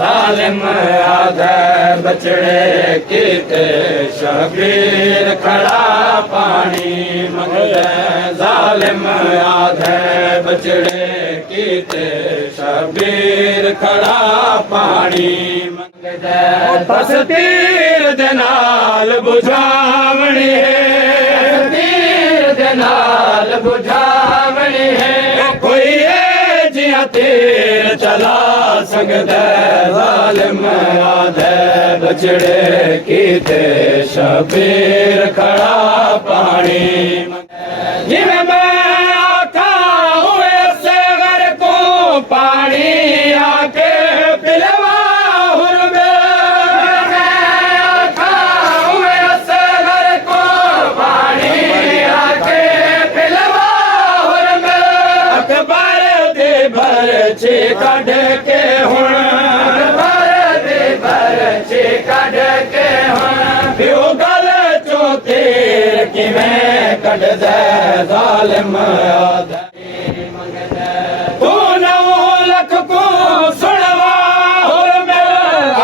जालिम आधे बचड़े कीते शबीर खड़ा पानी मंगदे जालिम आधे बचड़े कीते शबीर खड़ा पानी मंगदे बस तीर दे नाल बुझावणी है तीर दे नाल बुझावणी है कोई जिया तीर चला सकदे जालिम आधे बचड़े कीते शबीर खड़ा पानी जिवें मैं आखा हुए से घर को पानी आके पिलवा हुरबे मैं आखा हुए से घर को पानी आके पिलवा हुरबे अकबर दे बरछे कढ के हुण अकबर दे बरछे कढ के हुण पियो गल चो तीर किवें कढदे जालिम आधे तू 9 लख को सुनवा हुर मिल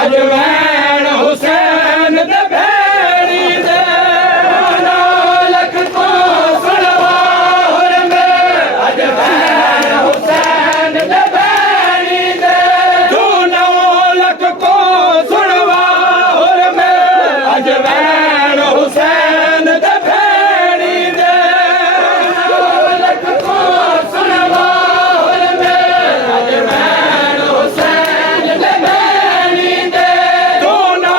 अजवैन हुसैन दे भेड़ी दे 9 लख को सुनवा हुर मिल अजवैन हुसैन दे भेड़ी दे तू 9 लख को सुनवा हुर मिल अजवैन हुसैन दे भेड़ी दे 9 लख को सुनवा हुर मिल अजवैन हुसैन दे भेड़ी दे तू 9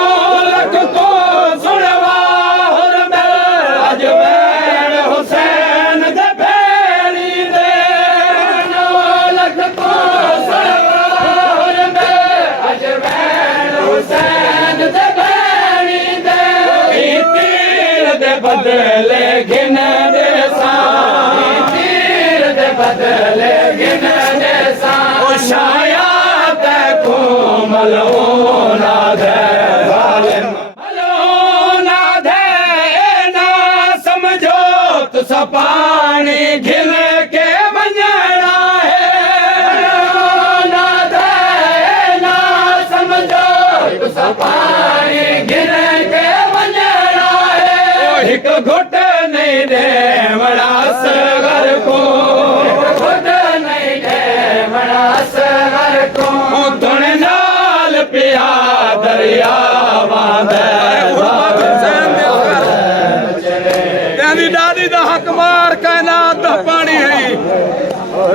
लख को सुनवा हुर मिल अजवैन हुसैन दे भेड़ी दे 9 लख को सुनवा हुर मिल अजवैन हुसैन दे भेड़ी दे तीर दे बदले गिन दे सां तीर दे बदले गिन दे सां ओ शाया ते को मलूना दे जालिम मलूना दे ना समझो तुसा पानी घिन के वंजणा है मलूना दे ना समझो तुसा पानी घिन के वंजणा है एक घुट नहीं देवड़ा सगर को एक घुट नहीं देवड़ा सगर को धुन नाल पिया दरिया बांधे तेरी दादी दा हक मार कायनात दा पानी है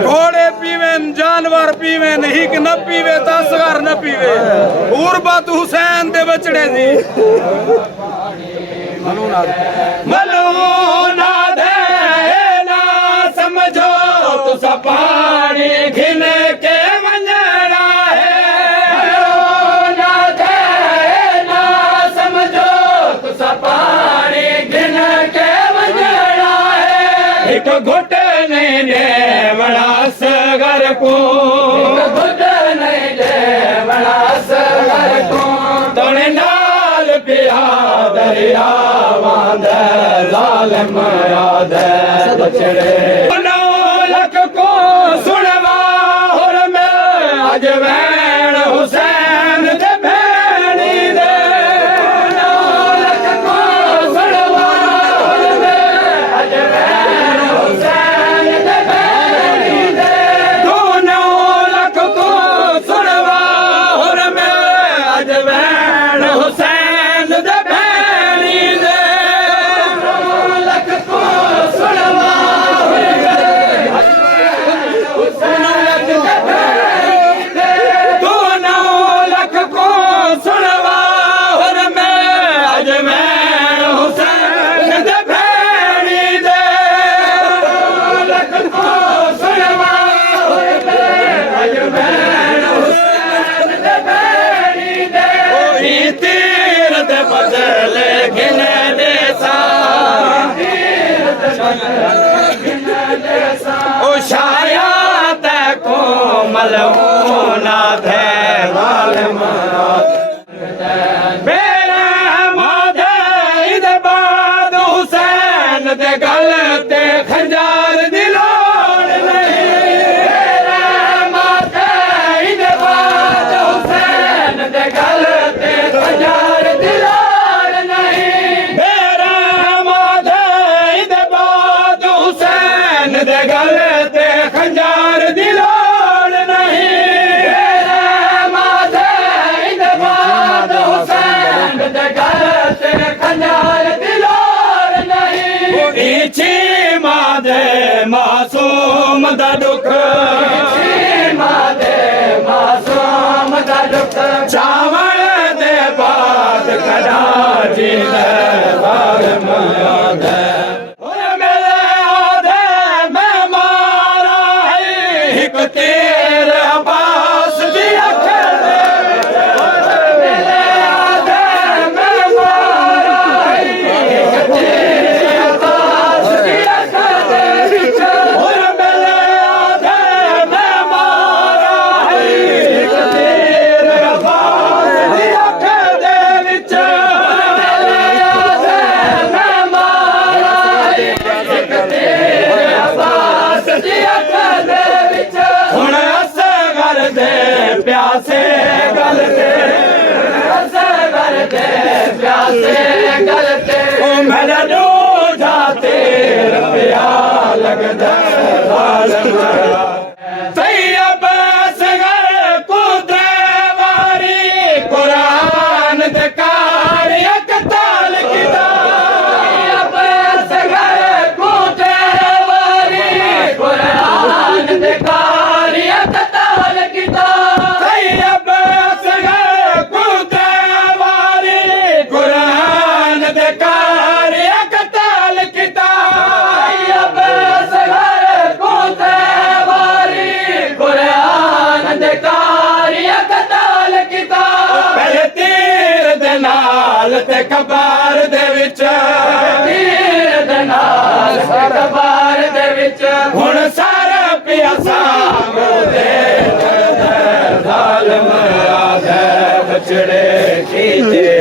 घोड़े पीवे जानवर पीवे नहीं कि न पीवे तो असगर न पीवे उर्बत हुसैन दे बचड़े दी मलूना दे ना समझो तुसा पानी घिन के वंजणा है मलूना दे ना समझो तुसा पानी घिन के वंजणा है एक घुट नहीं देवड़ा सगर को एक घुट नहीं देवड़ा सगर को तोने नाल पिया दरिया बांधे जालिम आधे बचड़े 9 लख को सुनवा हुर मिल अजवैन हुसैन दे भेड़ी दे 9 लख को सुनवा हुर मिल अजवैन हुसैन दे भेड़ी दे तू 9 लख को सुनवा हुर मिल अजवैन हुसैन दे भेड़ी दे 9 लख को सुनवा हुर मिल हुसैन दे भेड़ी दे तू 9 लख को सुनवा हुर मिल अजवैन हुसैन दे भेड़ी दे 9 लख को सुनवा हुर मिल अजवैन हुसैन दे भेड़ी दे तीर दे बदले गिन दे सां तीर दे बदले गिन दे सां ओ शाया ते को मलूना दे जालिम मेरे माधे इदे बाद हुसैन दे गल ते खंजार दी लोड़ नहीं मेरे माधे इदे बाद हुसैन ਦਾ ਦੁੱਖ ਮਾਸੂਮ ਦਾ ਦੁੱਖ ਚਾਵਲ ਦੇ ਬਾਦ ਕੜਾ ਜੀ ਦਰਬਾਰ ਮਾਦਾ ਓਏ ਮੇਰੇ ਆਦੇ ਮੈਂ ਮਾਰਾ ਹੈ ਇੱਕ ਤੀਰ ਅਬਾਸ ਦੀ ਅੱਖ ਦੇ ਮੇਰੇ ਆਦੇ ਮੈਂ ਮਾਰਾ ਇੱਕ ਤੀਰ ਅਬਾਸ ਦੀ ਅੱਖ ਦੇ ਵਿੱਚ ਓਏ ਮੇਰੇ ਆਦੇ ਮੈਂ ਮਾਰਾ ਹੈ ਇੱਕ ਤੀਰ ਅਬਾਸ ਦੀ ਅੱਖ ਦੇ ਵਿੱਚ ਹੁਣ ਅਸਗਰ ਦੇ ਪਿਆਸੇ ਗਲ ਤੇ ਅਸਗਰ ਦੇ ਪਿਆਸੇ ਗਲ ਤੇ ਉਹ ਮੇਰਾ ਦੂਜਾ ਤੇਰ ਪਿਆ ਲੱਗਦਾ ਜ਼ਾਲਮ ਤੈਯਬ ਅਸਗਰ ਕੁਦਰੇ ਵਾਰੀ ਕੁਰਾਨ ਦੇ ਕਾਰ ਅਕਤਾਲ ਕਿਤਾਬ ਅਸਗਰ ਕੁਦਰੇ ਵਾਰੀ ਕੁਰਾਨ ਦੇ ਕਾਰਿਅਤ ਤਾਲ ਕਿਤਾਬ ਤੈਯਬ ਅਸਗਰ ਕੁਦਰੇ ਵਾਰੀ ਕੁਰਾਨ ਦੇ ਕਾਰ ਅਕਤਾਲ ਕਿਤਾਬ ਅਸਗਰ ਕੁਦਰੇ ਵਾਰੀ ਕੁਰਾਨ ਦੇ ਕਾਰਿਅਤ ਤਾਲ ਕਿਤਾਬ ਪਹਿਲੇ ਤੀਰ ਦੇ ਨਾਲ ਤੇ ਕਬਾਰ ਦੇ ਵਿੱਚ ਤੀਰ ਦੇ ਨਾਲ ਕਬਾਰ ਦੇ ਵਿੱਚ ਹੁਣ ਸਾਰਾ ਪਿਆ ਸਾਂਗ ਦੇ ਜ਼ਾਲਮ ਆਦੇ ਬਚੜੇ ਕੀਤੇ